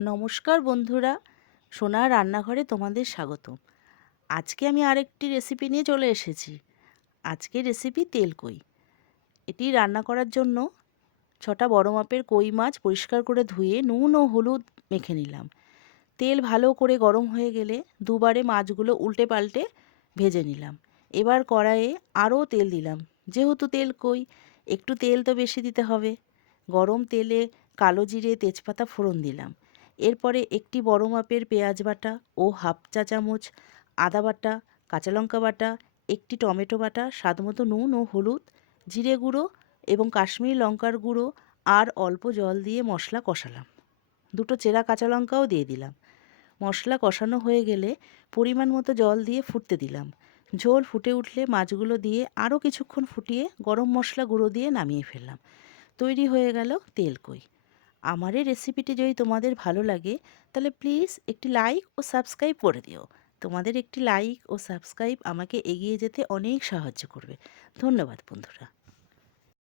নমস্কার বন্ধুরা, সোনার রান্নাঘরে তোমাদের স্বাগত। আজকে আমি আরেকটি রেসিপি নিয়ে চলে এসেছি। আজকের রেসিপি তেলকই। এটি রান্না করার জন্য 6টা বড় মাপের কই মাছ পরিষ্কার করে ধুয়ে নুন ও হলুদ মেখে নিলাম। তেল ভালো করে গরম হয়ে গেলে দুবারে মাছগুলো উল্টে পাল্টে ভেজে নিলাম। এবার কড়াইয়ে আরও তেল দিলাম। যেহেতু তেলকই, একটু তেল তো বেশি দিতে হবে। গরম তেলে কালো জিরে তেজপাতা ফোড়ন দিলাম। এরপরে একটি বড় মাপের পেঁয়াজ বাটা ও হাফ চা চামচ আদা বাটা, কাঁচা লঙ্কা বাটা, একটি টমেটো বাটা, স্বাদমতো নুন ও হলুদ, জিরে গুঁড়ো এবং কাশ্মীরি লঙ্কার গুঁড়ো আর অল্প জল দিয়ে মশলা কষালাম। দুটো চেরা কাঁচা লঙ্কাও দিয়ে দিলাম। মশলা কষানো হয়ে গেলে পরিমাণ মতো জল দিয়ে ফুটতে দিলাম। ঝোল ফুটে উঠলে মাছগুলো দিয়ে আরও কিছুক্ষণ ফুটিয়ে গরম মশলা গুঁড়ো দিয়ে নামিয়ে ফেললাম। তৈরি হয়ে গেল তেলকই। আমার এই রেসিপিটি যদি তোমাদের ভালো লাগে তাহলে প্লিজ একটি লাইক ও সাবস্ক্রাইব করে দিও। তোমাদের একটি লাইক ও সাবস্ক্রাইব আমাকে এগিয়ে যেতে অনেক সাহায্য করবে। ধন্যবাদ বন্ধুরা।